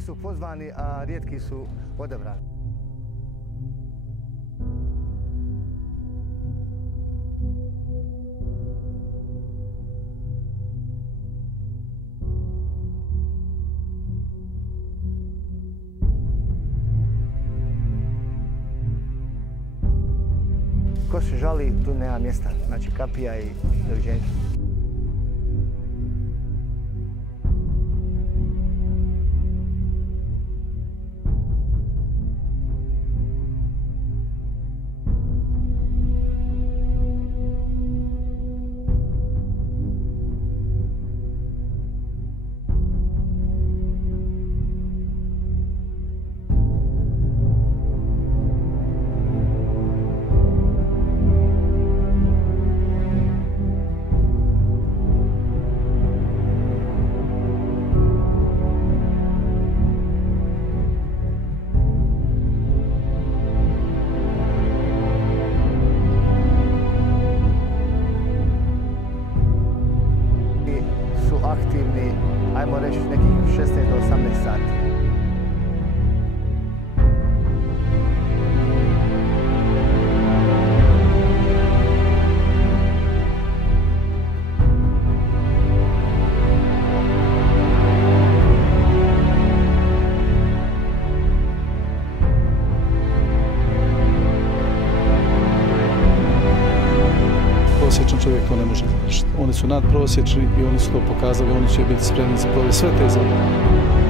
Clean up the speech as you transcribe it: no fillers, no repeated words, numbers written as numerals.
Svi su pozvani, a rijetki su odabrani. Ko se žali, tu nema mjesta. Znači kapija i doviđenja. Su aktivni, ajmo reći, nekih 16 do 18 sati. Prosječan čovjek to ne može završiti. Oni su nadprosječni i oni su to pokazali, oni će biti spremni za sve te zadnje.